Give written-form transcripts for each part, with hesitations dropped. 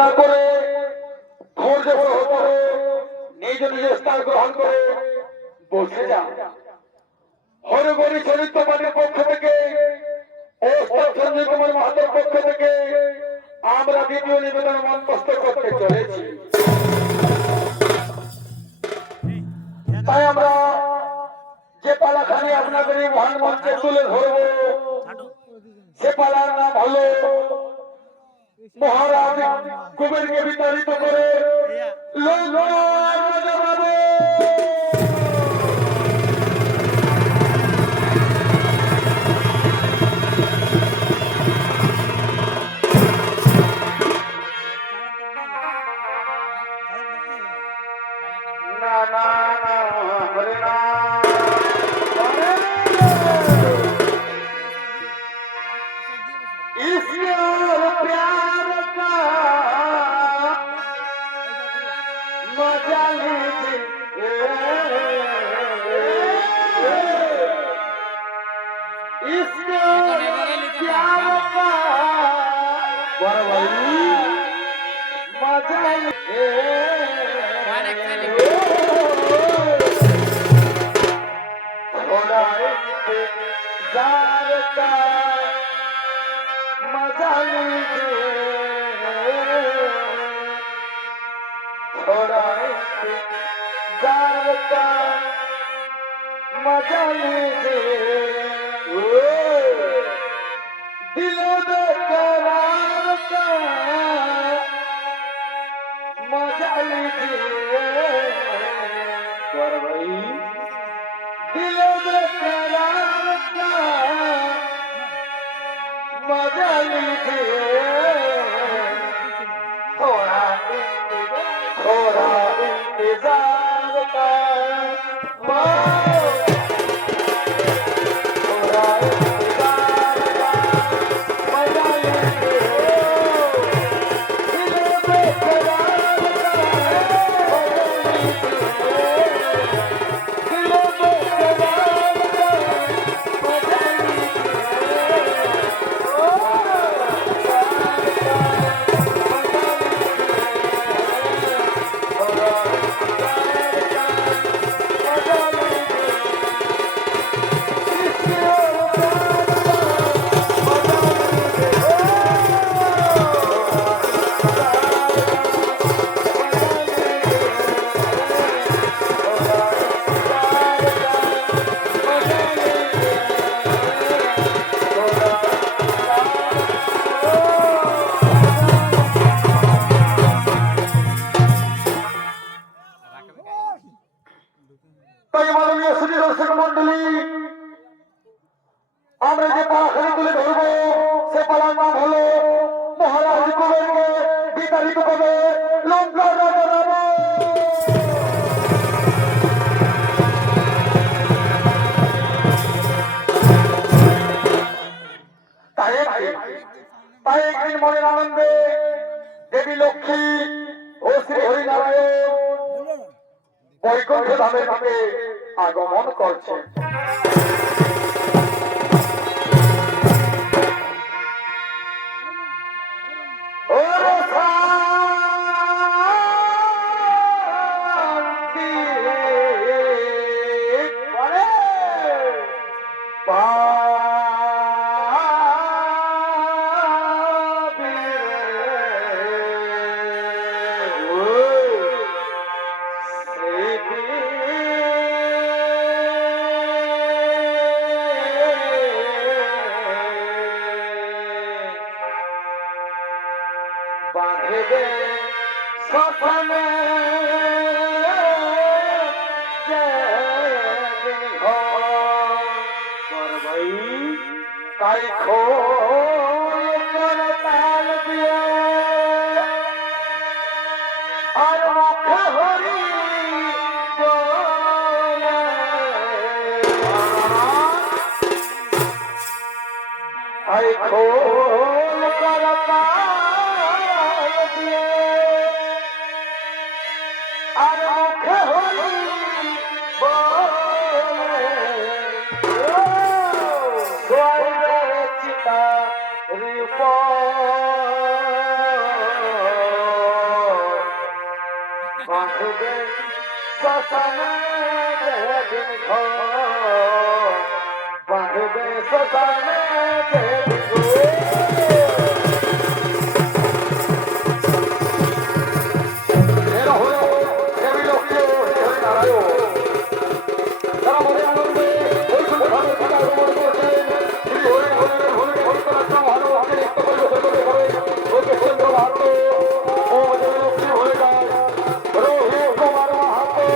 না করে ধৈর্য সহকারে নিজ নিজের স্থান গ্রহণ করে বসে যান। হরিগরি চরিত্র পাঠের পক্ষ থেকে ওস্তাদ সঞ্জয় কুমার মাহাতোর পক্ষ থেকে আমরা দ্বিতীয় নিবেদন মন্তস্থ করতে চলেছি। তাই আমরা যে পালাখানি আপনাদের এই মহান মঞ্চে তুলে ধরব সে পালার নাম হলো মহারাজ কুবেরকে বিতাড়িত করে না না না হরে না ईश्वर प्यार का मजा लीजिए ईश्वर प्यार का मजा लीजिए थोड़ा इंतजार का मजा लीजिए थोड़ा इंतजार का मजा लीजिए दिल बेकरार का मजा लीजिए भाई दिल बेकरार का मजा लीजिए थोड़ा इंतजार का थोड़ा इंतजार का मजा लीजिए दिल बेकरार का मजा लीजिए दिल बेकरार का मजा তাই মাননীয় শ্রী দর্শক মন্ডলী আমরা যে পালাখানি তুলে ধরবো সে পালার নাম হলো মহারাজ কুবেরকে বিতাড়িত করে লঙ্কার রাজা রাবণ। তাই একদিন মনের আনন্দে দেবী লক্ষ্মী ও শ্রী হরিনারায়ণ বৈকুণ্ঠ ধামের দিকে আগমন করছে। बांधे सपने हो भाई ताई खो कर ताल दिए और मुख हरी बोले ताई खो कर ताल दिए और मुख हरी बोले चिता বাঁধবে শ্মশানে যেদিন ঘর, বাঁধবে শ্মশানে যেদিন এরা হলো দেবী লক্ষ্মী ও হরি নারায়ণ। তারা মনে আনন্দে বৈকুণ্ঠ ধামের থেকে আগমন করছেন। শ্রী হরি হরির হরিকে হরিতরাজ্য মহানবকে নৃত্য পরিবেশন করতে পারে লোকে কেন্দ্র ভারত ও দেবী লক্ষ্মী হয়ে যায় রোহিত কুমার মাহাতো।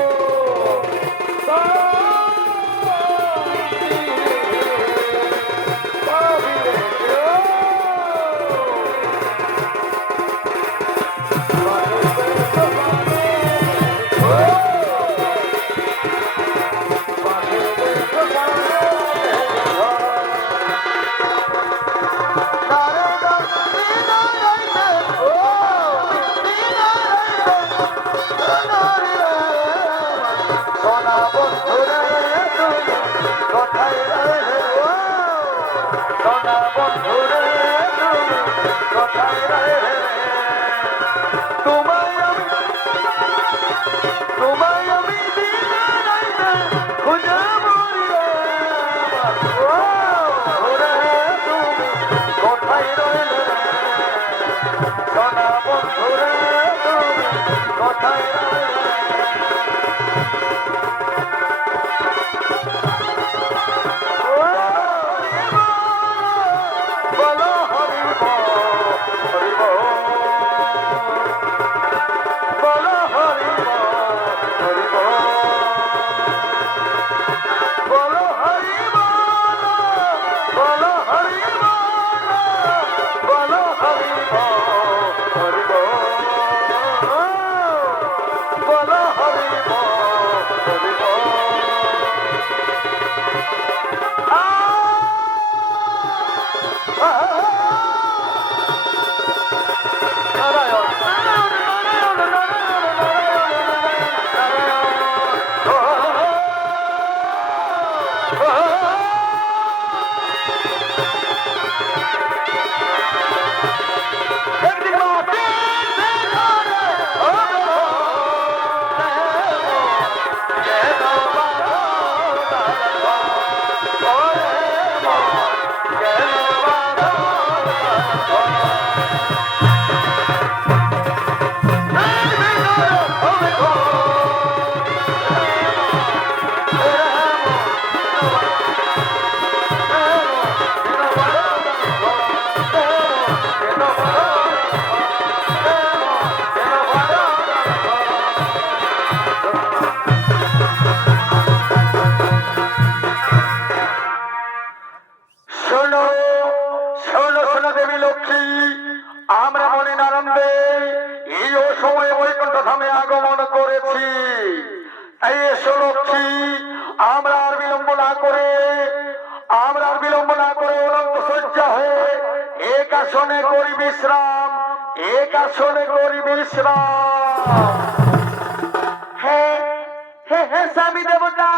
স্বামী দেবতা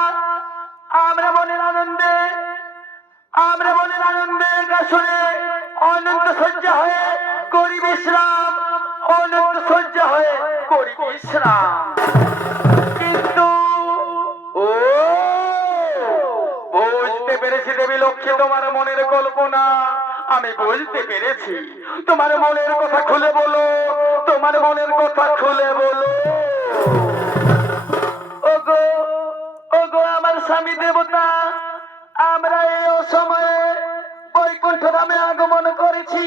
আমরা মনের আনন্দে আসনে অনন্ত সজ্জা হয়ে করি বিশ্রাম, অনন্ত সজ্জা হয়ে করি বিশ্রাম। কিন্তু ও বুঝতে পেরেছি দেবী লক্ষ্মী তোমার মনের কল্পনা আমি বুঝতে পেরেছি। তোমার মনের কথা খুলে বলো, তোমার মনের কথা খুলে বলো। ওগো ওগো আমার স্বামী দেবতা, আমরা এই অসময়ে বৈকুণ্ঠ ধামে আগমন করেছি,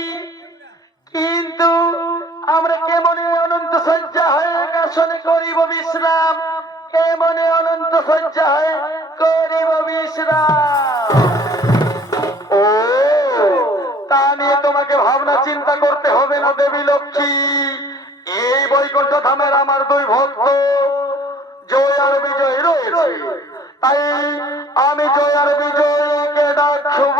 কিন্তু আমরা কেমনে অনন্ত সজ্জা হয়ে আসনে করিব বিশ্রাম, কেমনে অনন্ত সজ্জা হয়ে করিব বিশ্রাম। ও তা নিয়ে তোমাকে ভাবনা চিন্তা করতে হবে না দেবী লক্ষ্মী। এই বৈকুণ্ঠ ধামের আমার দুই ভক্ত জয় আর বিজয় রয়েছে, তাই আমি জয় আর বিজয়কে ডাকব।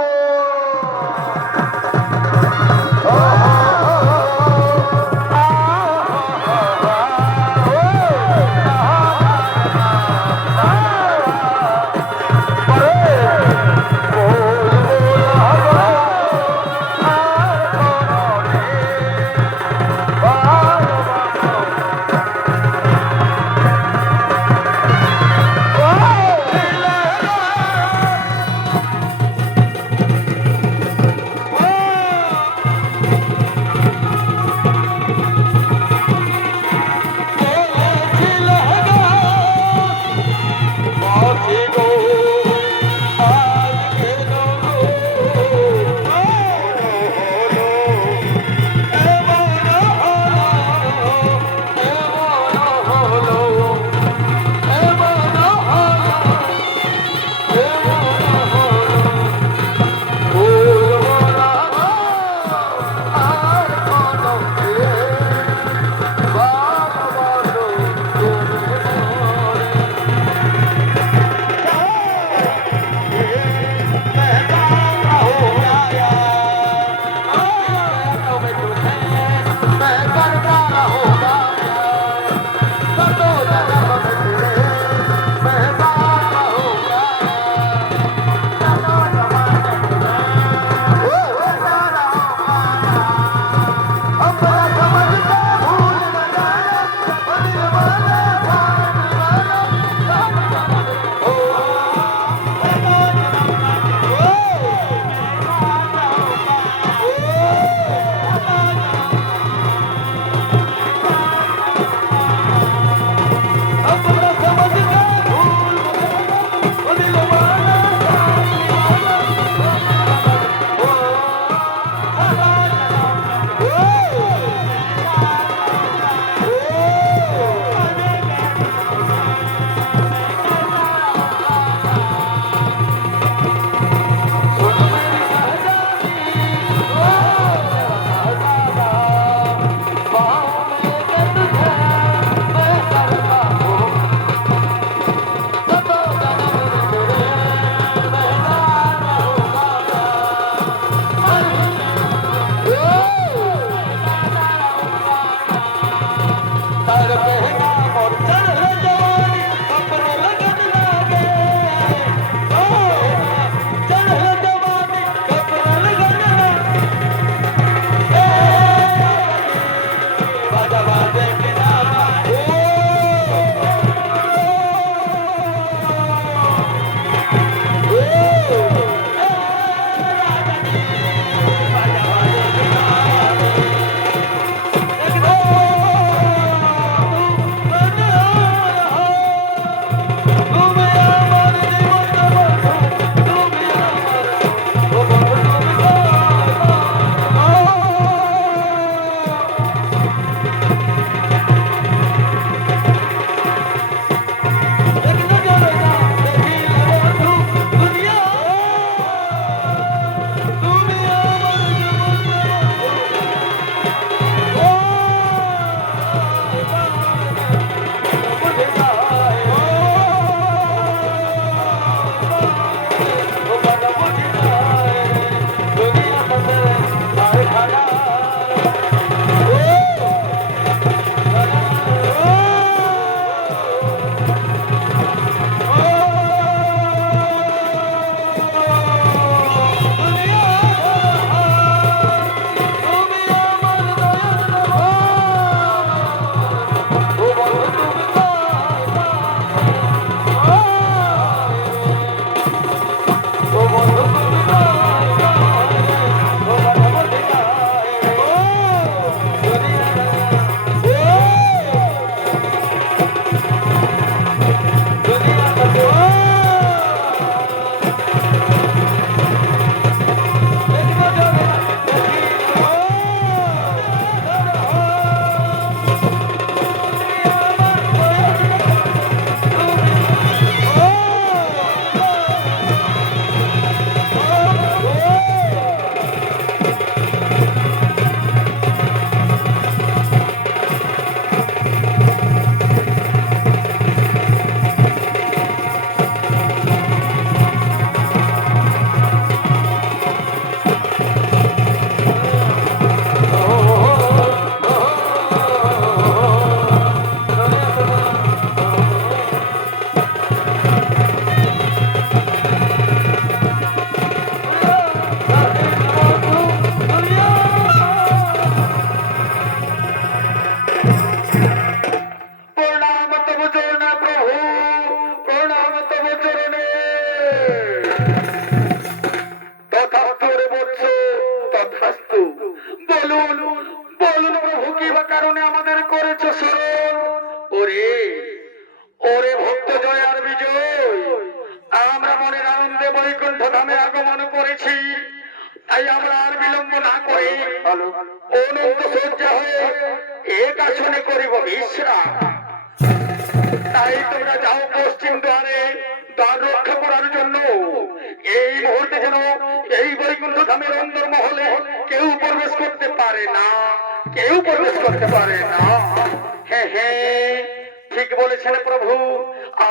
ঠিক বলেছেন প্রভু,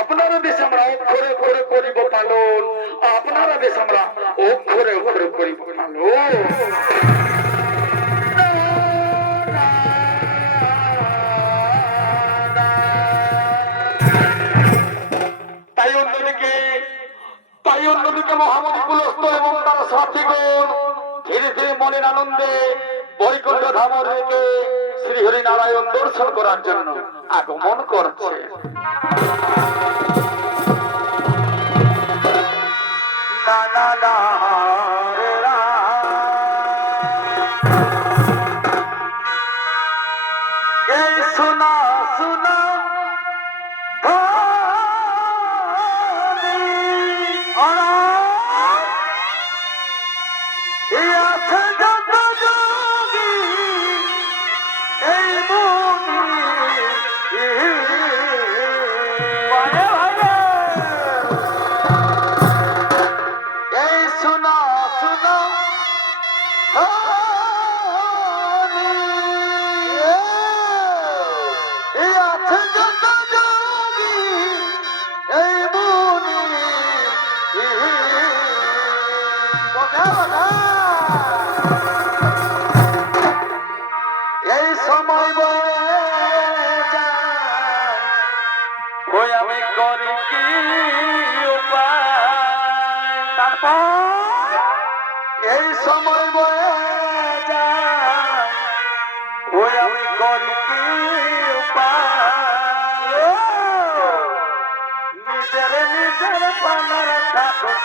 আপনার দেশ আমরা অক্ষরে অক্ষরে করিব পালন, আপনার দেশ আমরা অক্ষরে অক্ষরে করিব পালন। তাই অন্যদিকে মহামণি কুলস্থ এবং তার সাথীগণ ধীরে ধীরে মনের আনন্দে বৈকুণ্ঠ ধাম রেখে শ্রী হরিনারায়ণ দর্শন করার জন্য আগমন করছে। Hey, করি কি উপায় নিজের নিজের পানার ঠাকুর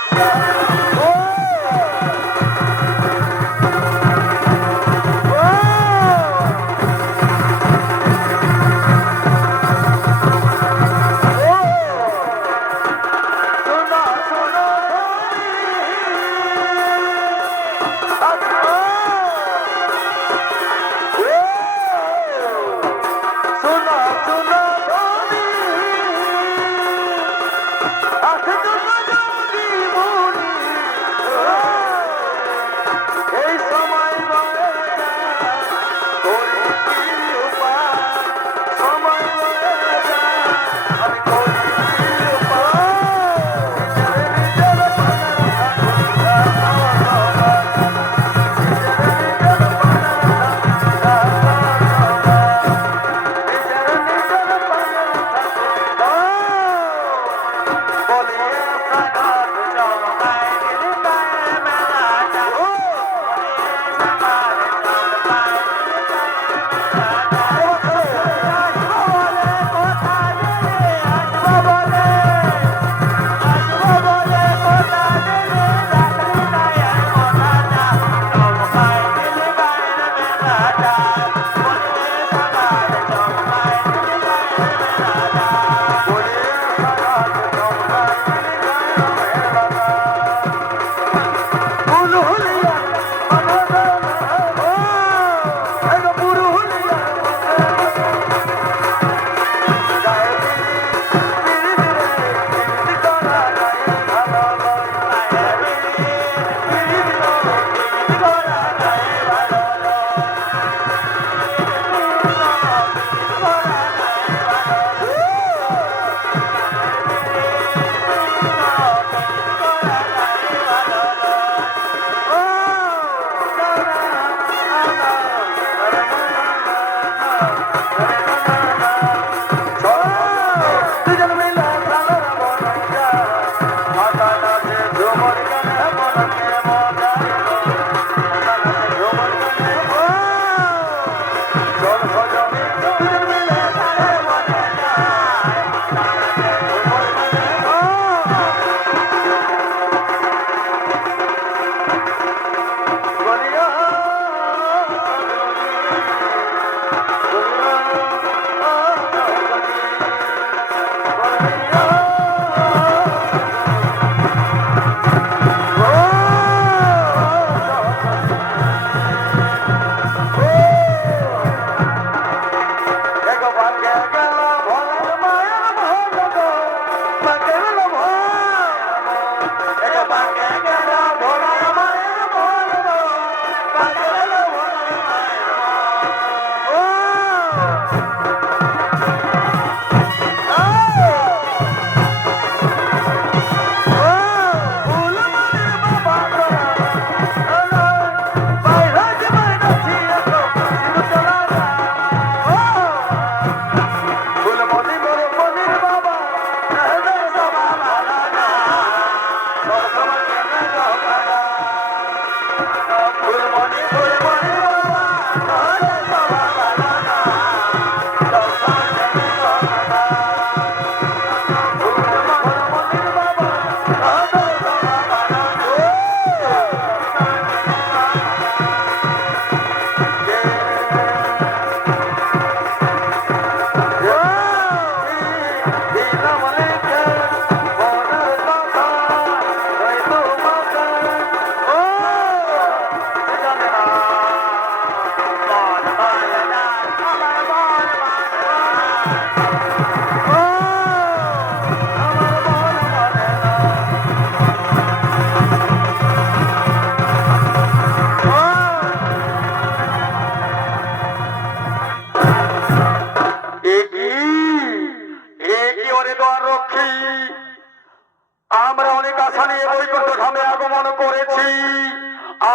আমরা অনেক আশা নিয়ে বৈকুণ্ঠ ধামে আগমন করেছি।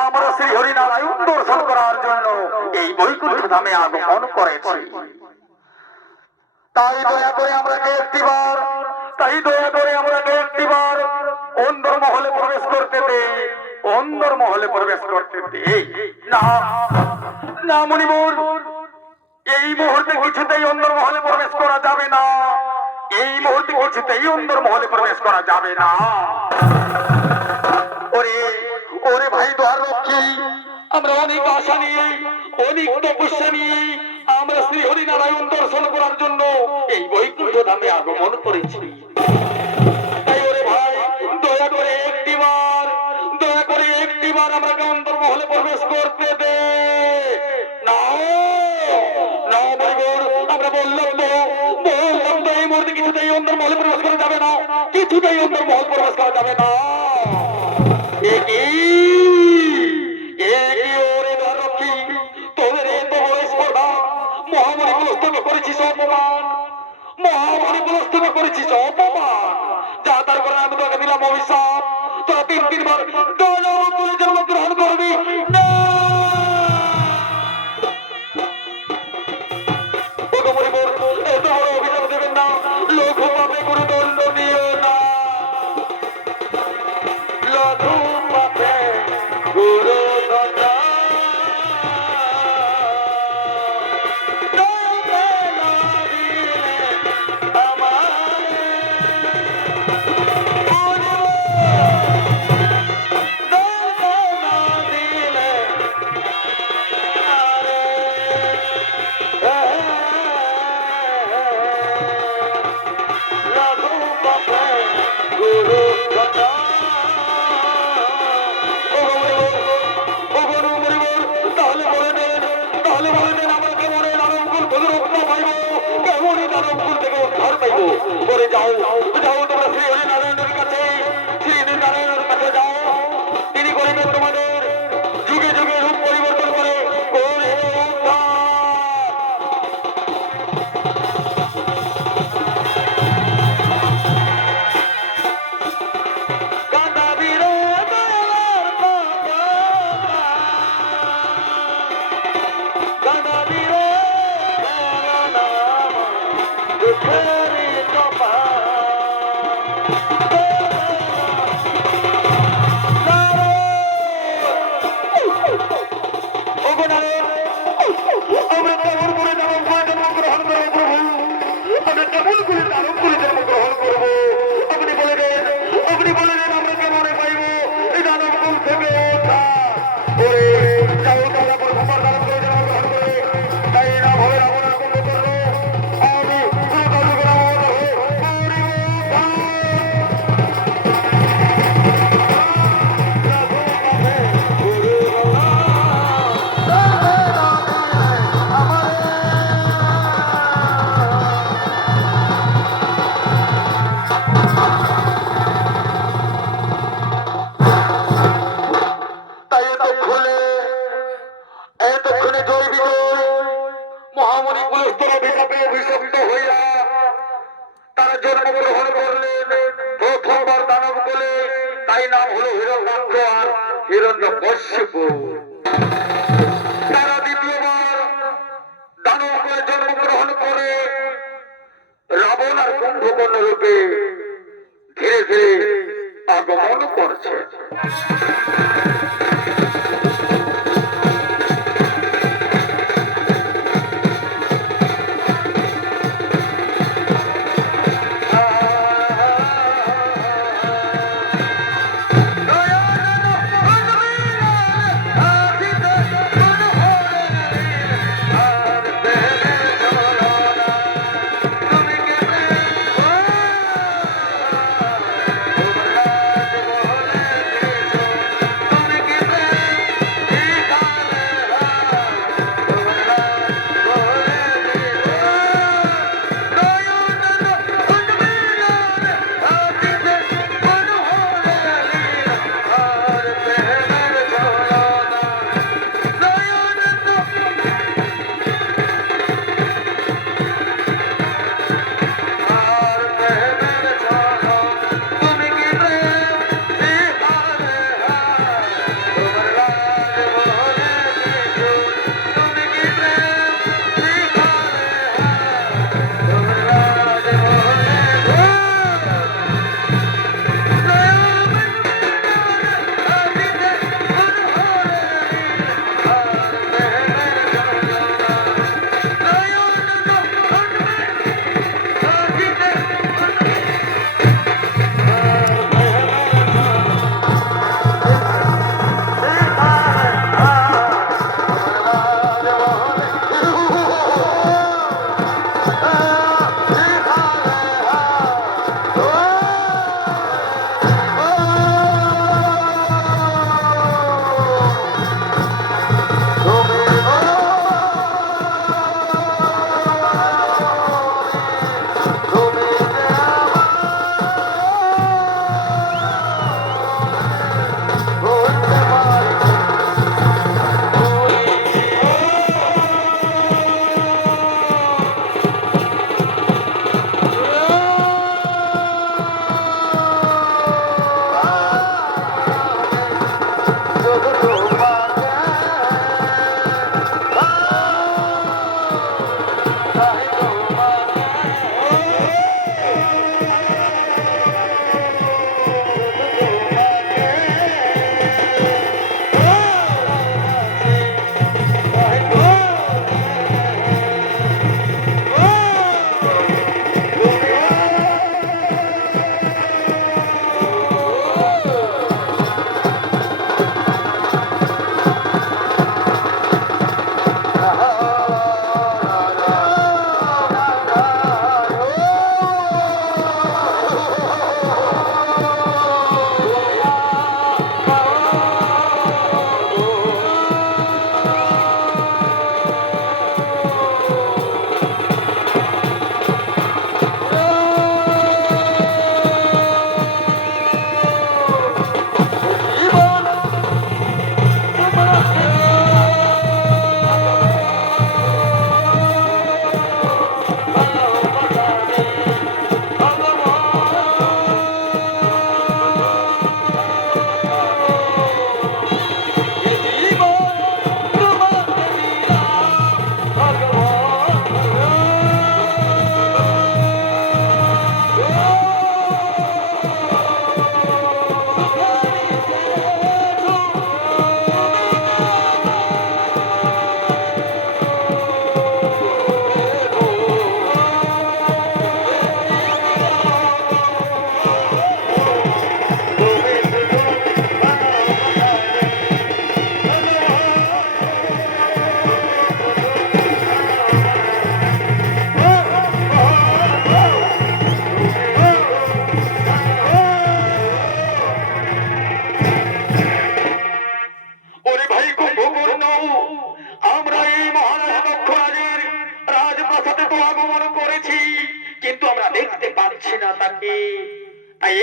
আমরা শ্রী হরিনারায়ণ দর্শন করার জন্য এই বৈকুণ্ঠ ধামে আগমন করেছি। তাই দয়া করে আমরাকে একটিবার অন্দর মহলে প্রবেশ করতে দে, অন্দর মহলে প্রবেশ করতে দে। না না মণিবর, এই মুহূর্তে কিছুতেই অন্দরমহলে প্রবেশ করা যাবে না, এই মুহূর্তে কিছুতেই অন্দরমহলে প্রবেশ করা যাবে না। ওরে ওরে ভাই দ্বার রক্ষী, আমরা অনেক আশা নিয়ে অনেক তপস্যা নিয়ে আমরা শ্রী হরিনারায়ণ দর্শন করার জন্য এই বৈকুণ্ঠ ধামে আগমন করেছি। তাই ওরে ভাই দয়া করে একটিবার আমাকে অন্তর্মহলে প্রবেশ করতে দে। নাও নাও বলিগর, আমরা বললাম তো এই মুহূর্তে কিছুতেই অন্তর্মহলে প্রবেশ করা যাবে না, কিছুতেই অন্তর্মহল প্রবেশ করা যাবে না। তোদের এত বড় স্পর্ধা, মহামারী পুরস্কার করেছিস অপমান, মহামারী পুরস্কার করেছিস অপমান, যা তার কারণে আমি তোকে দিলাম অভিশাপ, তোরা তিনবার জন্ম গ্রহণ করবি না। এত বড় অভিশাপ দেবেন না, লোক পাবে কোনো দণ্ড দিও না। লঘু পাপে গুরু দণ্ড, যাও যাও তোমরা শ্রী হরিনারায়ণের কাছে, শ্রী নারায়ণের কাছে যাও, তিনি করিবেন তোমাদের যুগে যুগে রূপ পরিবর্তন করে করে অভিশপ্ত হইয়া তারা জন্মগ্রহণ করলেন প্রথমবার দানব বলে, তাই নাম হলো হিরণ্যাক্ষ আর হিরণ্যকশিপু। তারা দ্বিতীয়বার দানব বলে জন্মগ্রহণ করে রাবণ আর কুম্ভকর্ণ রূপে ধীরে ধীরে আগমন করছে।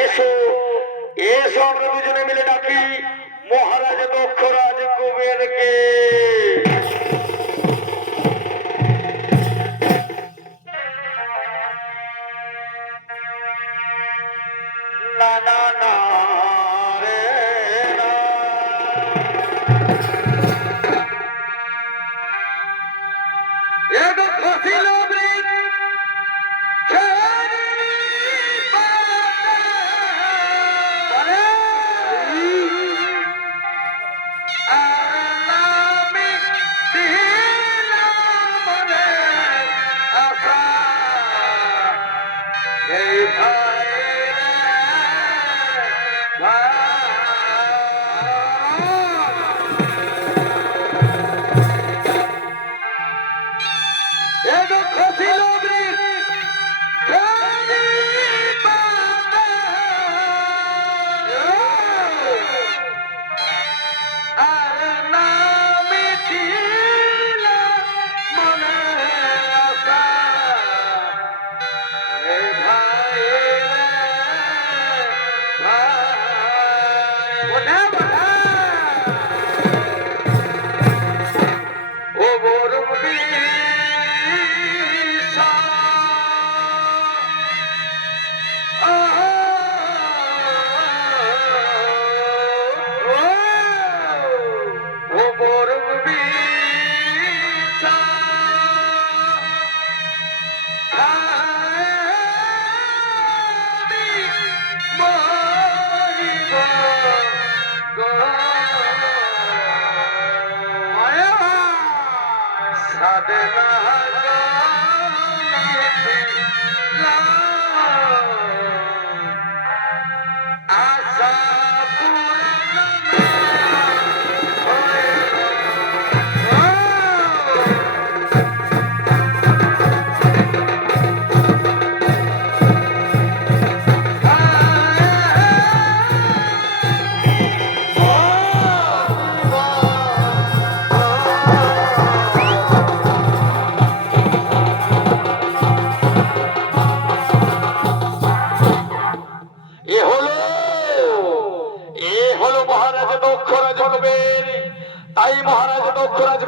এসো এসো আমরা দুজনে মিলে ডাকি মহারাজ দক্ষরাজ কুবেরকে। না না না রে না। এক খসিল বৃত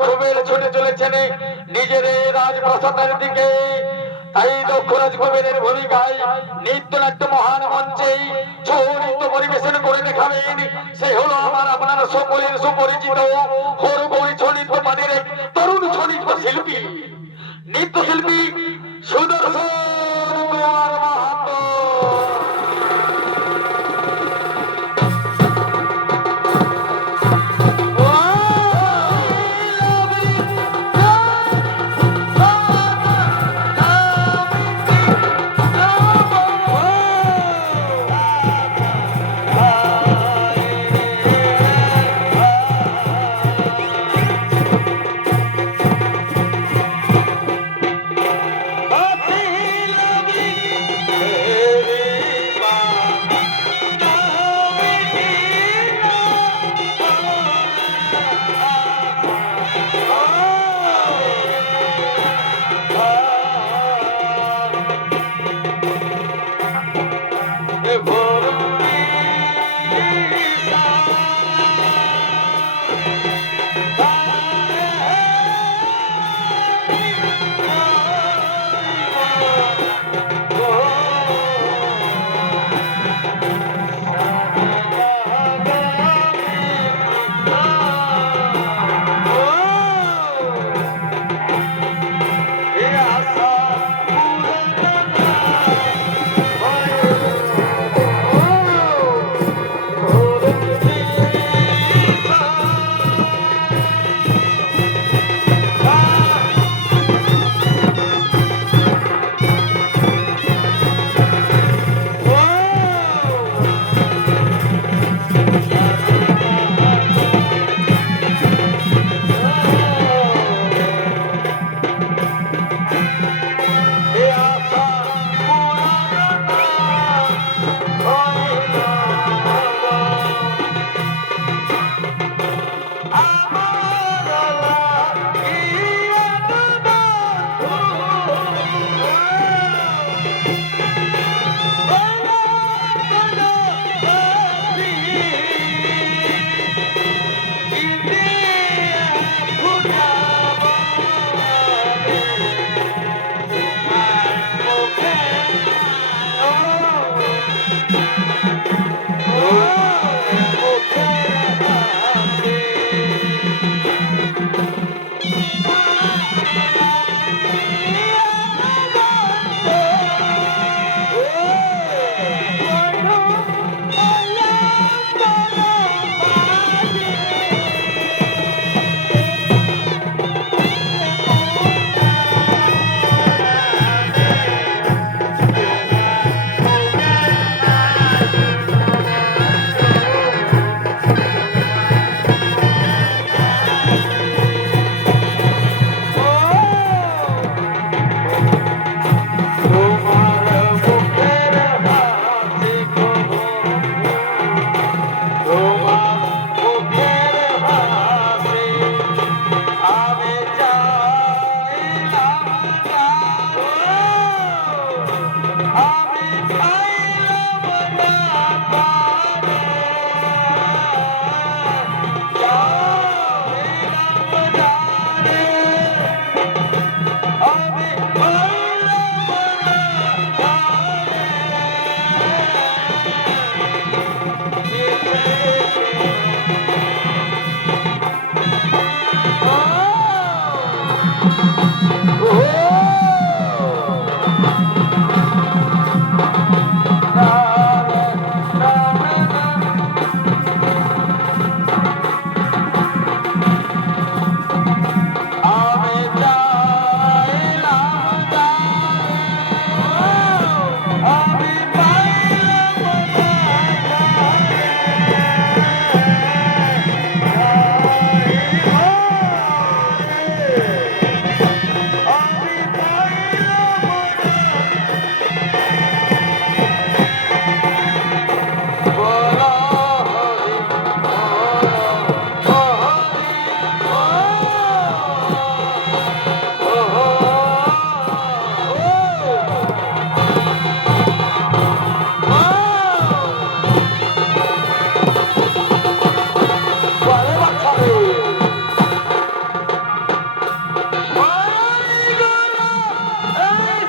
কুবের ছুটে চলেছেন নিজের রাজপ্রাসাদের দিকে। তাই দক্ষরাজ কুবেরের ভূমিকায় নৃত্যনাট্য মহান মঞ্চে ছৌ পরিবেশন করে দেখাবেন। সে হলো আমার আপনার সকলের সুপরিচিত হরগৌরী ছৌ নৃত্য পানের এক তরুণ ছৌ নৃত্য শিল্পী, নৃত্যশিল্পী সুদর্শন কুমার মাহাতো।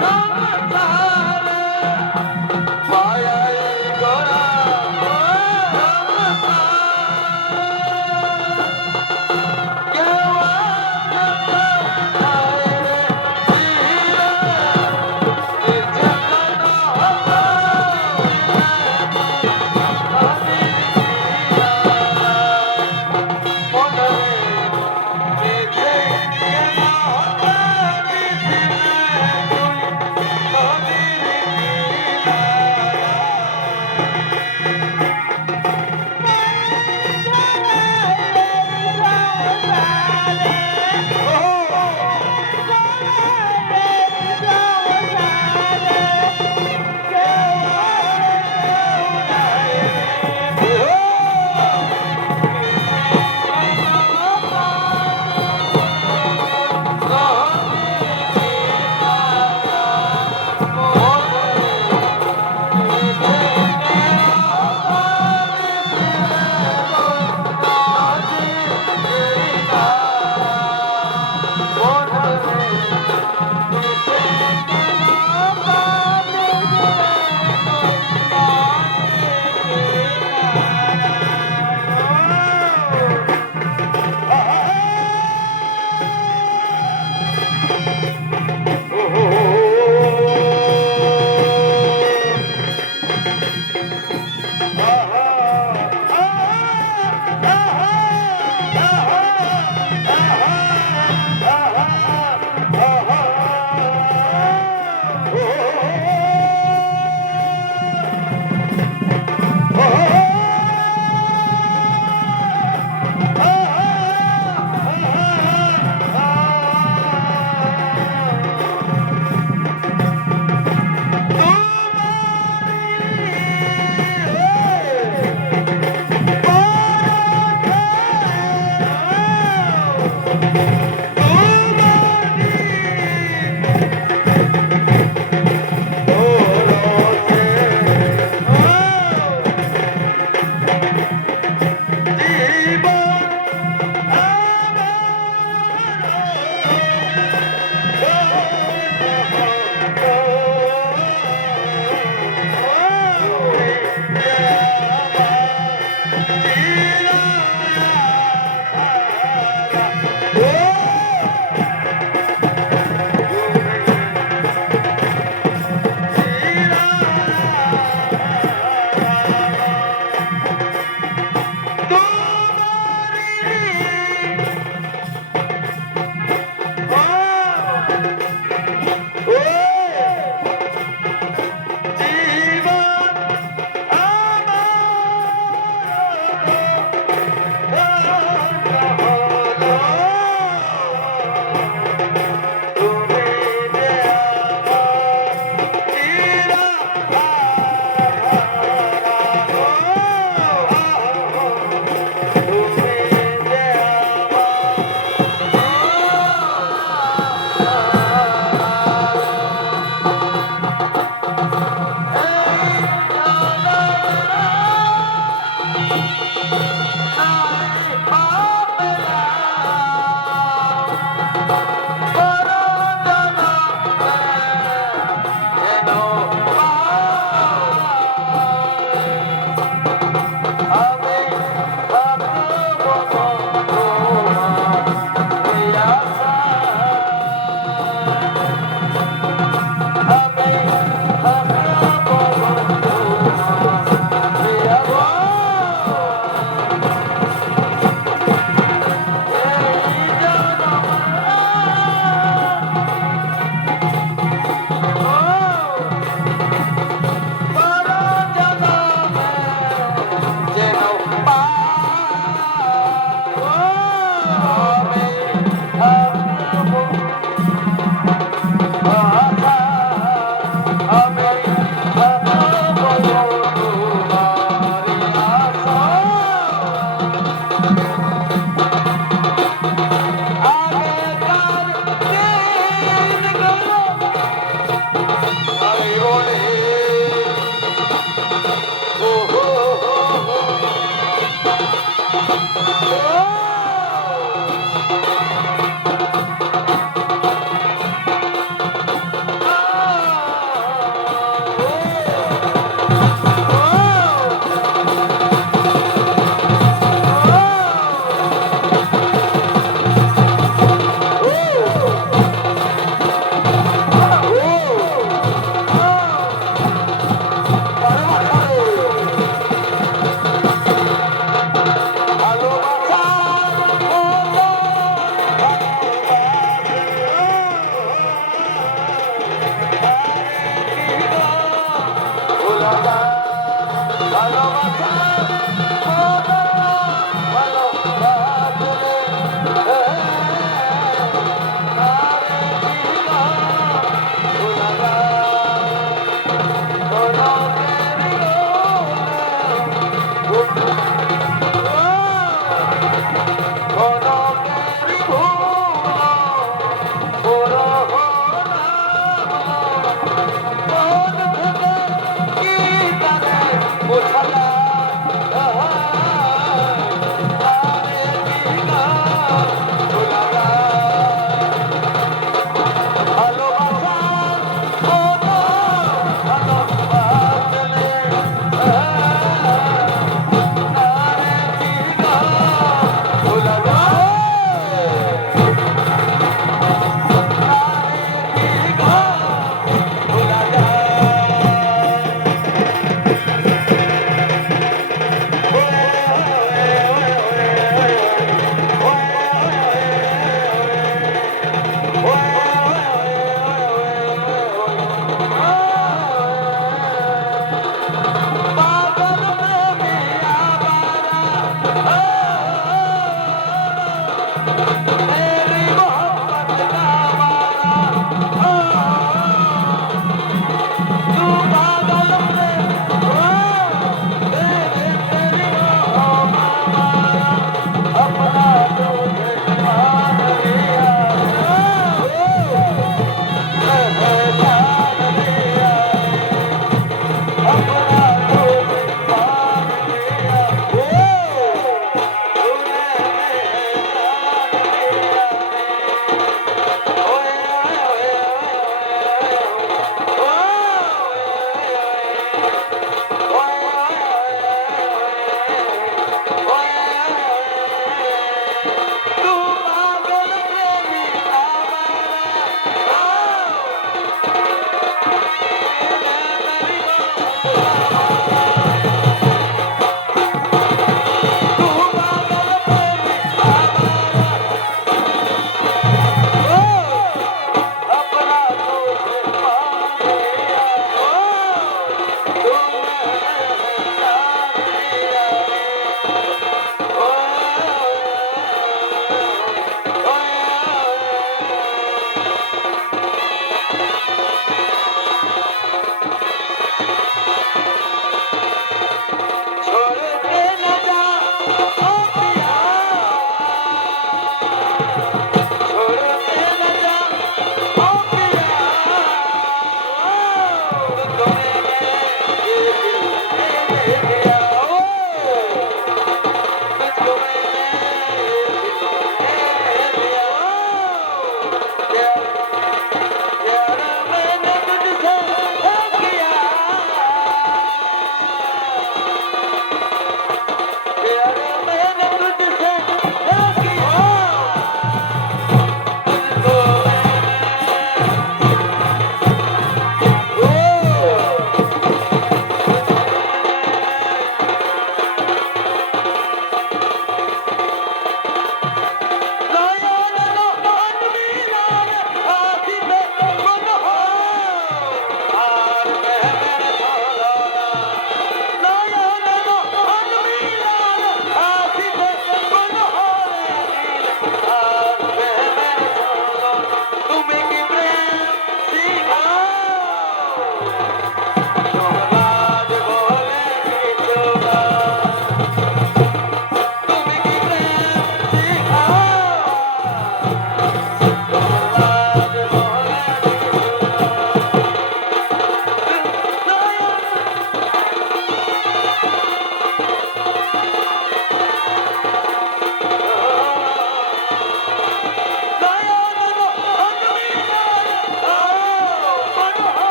Oh,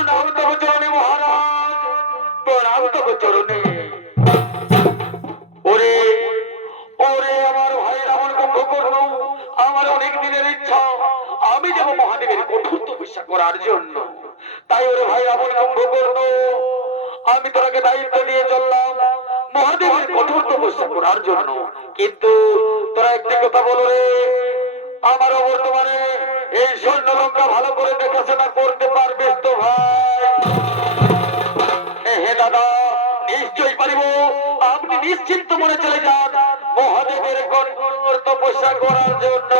প্রণাম তব চরণে মহারাজ, প্রণাম তব চরণে। ওরে ওরে আমার ভাই রাবণ কুম্ভকর্ণ, আমার অনেক দিনের ইচ্ছা আমি যাব মহাদেবের কঠোর তপস্যা করার জন্য। তাই ওরে ভাই রাবণ কুম্ভকর্ণ, আমি তোকে দায়িত্ব দিয়ে চললাম মহাদেবের কঠোর তপস্যা করার জন্য। কিন্তু তোরা একটি কথা বলো রে, আমারও বর্তমানে এই স্বর্ণলঙ্কা ভালো করে দেখাশোনা করতে পারবিস তো ভাই? হে দাদা, নিশ্চয়ই পারিব। আপনি নিশ্চিন্ত মনে চলে যান মহাদেবের কঠোর তপস্যা করার জন্য।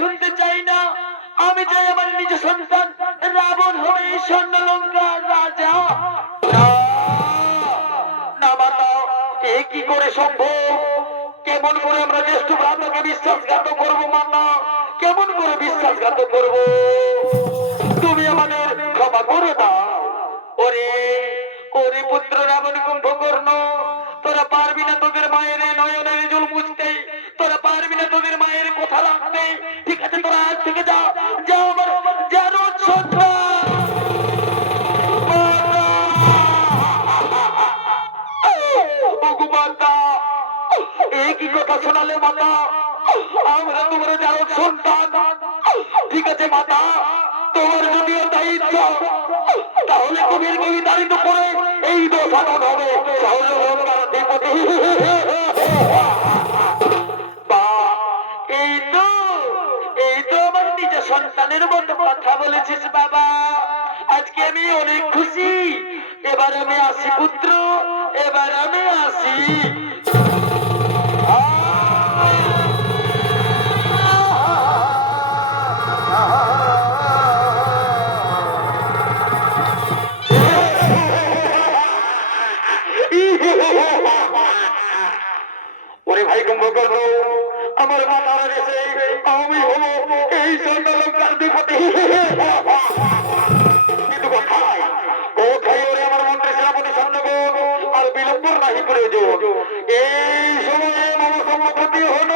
শুনতে চাই না। আমি চাই আমার নিজ সন্তান রাবণ হবে স্বর্ণলঙ্কার রাজা। না মাতা, এ কি করে সম্ভব? কেমন করে আমরা জ্যেষ্ঠ ভ্রাতাকে বিশ্বাসঘাত করবো মাতা? কেমন করে বিশ্বাসঘাত করবো? তুমি আমাদের ক্ষমা করে দাও। ওরে ওরে পুত্র রাবণ কুম্ভকর্ণ, তোরা পারবি না তোদের মায়ের নয়নের জল মুছতে, তোরা পারবি না তোদের মায়ের কথা রাখতে। ঠিক আছে, তোরা আজ থেকে যা যা আমার যারো সন্তান। মাতা, এই কি কথা শোনালে মাতা? আমরা তোমার যারো সন্তান। ঠিক আছে মাতা, তোমার যদিও দায়িত্ব, তাহলে তুমি নির্ধারিত করে এই দোষারণ হবে স্বর্ণলঙ্কার অধিপতি। এই তো আমার নিজ সন্তানের মতো কথা বলেছিস বাবা। আজকে আমি অনেক খুশি। এবার আমি আসি পুত্র, এবার আমি আসি। ওরে ভাই কুম্ভকর্ণ, আমার মাতার দেশে আমি হলো এই স্বর্ণলঙ্কার অধিপতি। কিন্তু কোথায় কোথায় ওরে আমার মন্ত্রী সেনাপতি স্বর্ণগণ? আর বিলম্ব নাহি প্রয়োজন। এই সময়ে মম সম্মতি হল।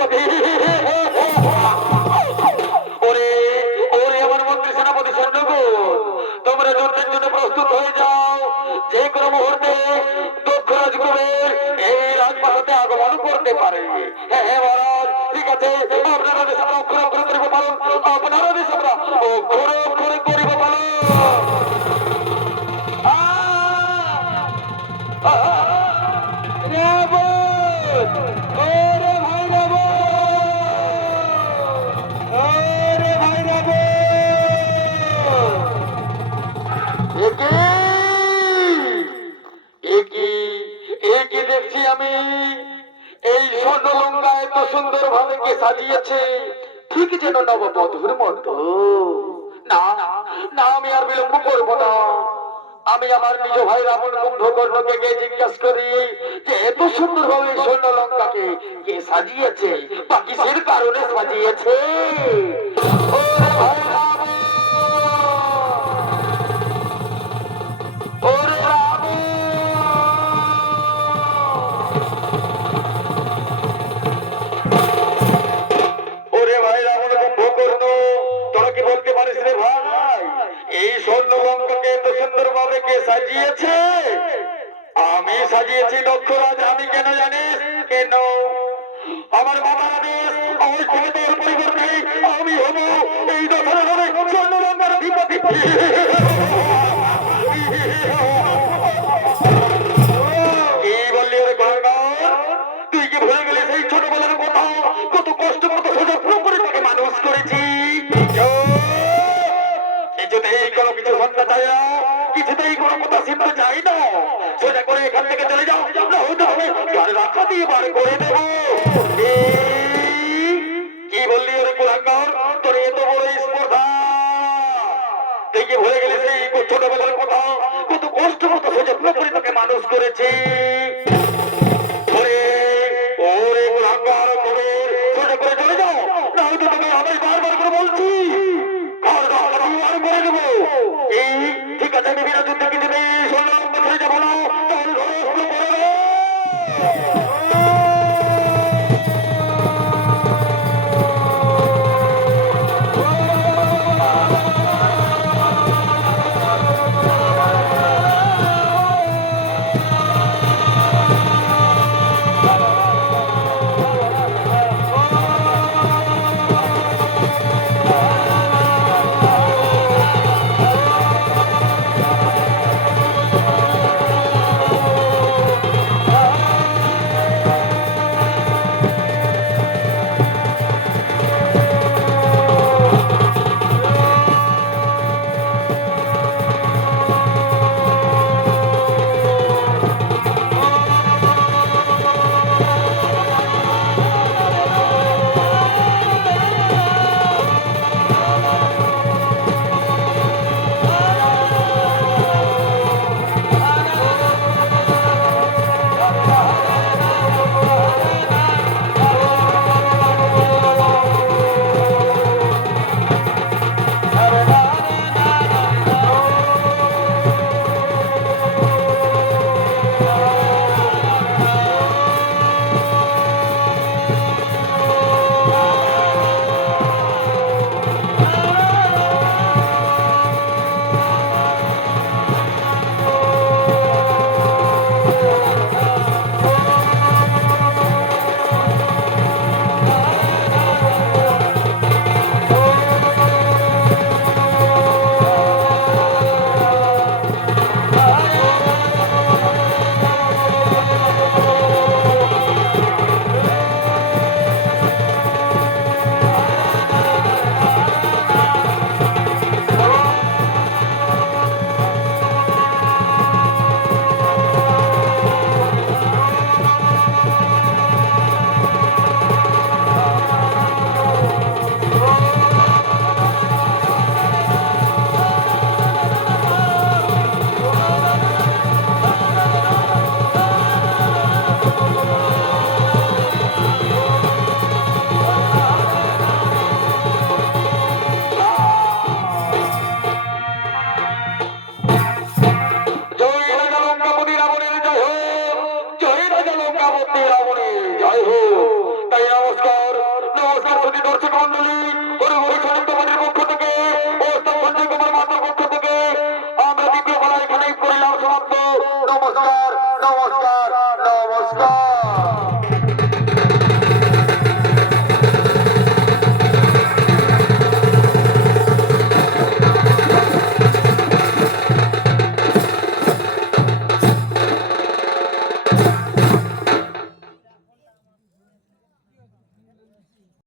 সেনাপতি। ওরে ওরে আমার মন্ত্রী সেনাপতি সৈন্যগণ, তোমরা যুদ্ধের জন্য প্রস্তুত হয়ে যাও। যে কোনো মুহূর্তে দক্ষ রাজকুমার এই রাজপ্রাসাদে আগমন করতে পারে। হ্যাঁ হ্যাঁ মহারাজ, ঠিক আছে, আপনারা দেশ আমরা অক্ষর অক্ষর করিব পালন, আপনারা দেশ আমরা অক্ষর অক্ষর করিব পালন। দেখছি আমি এই স্বর্ণলঙ্কা এত সুন্দর ভাবে কে সাজিয়েছে, ঠিক যেন নববধূর মতো। না না, আমি আর বিলম্ব করবো না। আমি আমার নিজ ভাই রাবণ কুম্ভকর্ণকে গিয়ে জিজ্ঞাসা করি যে এত সুন্দর ভাবে স্বর্ণলঙ্কাকে কে সাজিয়েছে বা কিসের কারণে সাজিয়েছে। ওরে ভাই রাবণ, ওরে রাবণ, ওরে ভাই রাবণ কুম্ভকর্ণ, তোরা কি বলতে পারিস রে ভাই এই স্বর্ণলঙ্কাকে এত সুন্দর ভাবে কে সাজিয়েছে? আমি সাজিয়েছি দক্ষরাজ। আমি কেন জানিস? কেন? আমার বাবার আদেশ, আমার ক্ষমতার পরিবর্তে আমি হব এই দশরথের স্বর্ণলঙ্কার অধিপতি। কি বললি ওরে গঙ্গার? তুই কি ভুলে গেলি সেই ছোটবেলার কথা? কত কষ্ট কত সযত্ন করে তোকে মানুষ করেছি। কিছুতেই কোনো কিছু শুনতে চাই না, কিছুতেই কোনো কথা শুনতে চাই না। সোজা করে এখান থেকে চলে যাও, না হতে হবে গাড়ি রাখা দিয়ে বার করে দেব। কি বললি ওরে কুলাঙ্গার? তোর এত বড় স্পর্ধা? তুই কি ভুলে গেলি সেই ছোটবেলার কথা? কত কষ্ট কত সযত্ন করে তোকে মানুষ করেছি। ওরে ওরে কুলাঙ্গার, তোরে সোজা করে চলে যাও, না হয়তো তোকে আমি বারবার করে বলছি ঠিক আছে। আমি বিনা যুদ্ধে কিছু নেই, স্বর্ণলঙ্কা ছেড়ে যাবো না, তাহলে ধরে শুরু করে দেবো। জয় হোক, তাই নমস্কার। দর্শক মন্ডলী, হরিহর সাহিত্য বাড়ির পক্ষ থেকে ও সঞ্জয় কুমার মাতার পক্ষ থেকে আমরা দ্বিতীয় বেলা এখানেই পরিণাম সমাপ্ত। নমস্কার, নমস্কার, নমস্কার।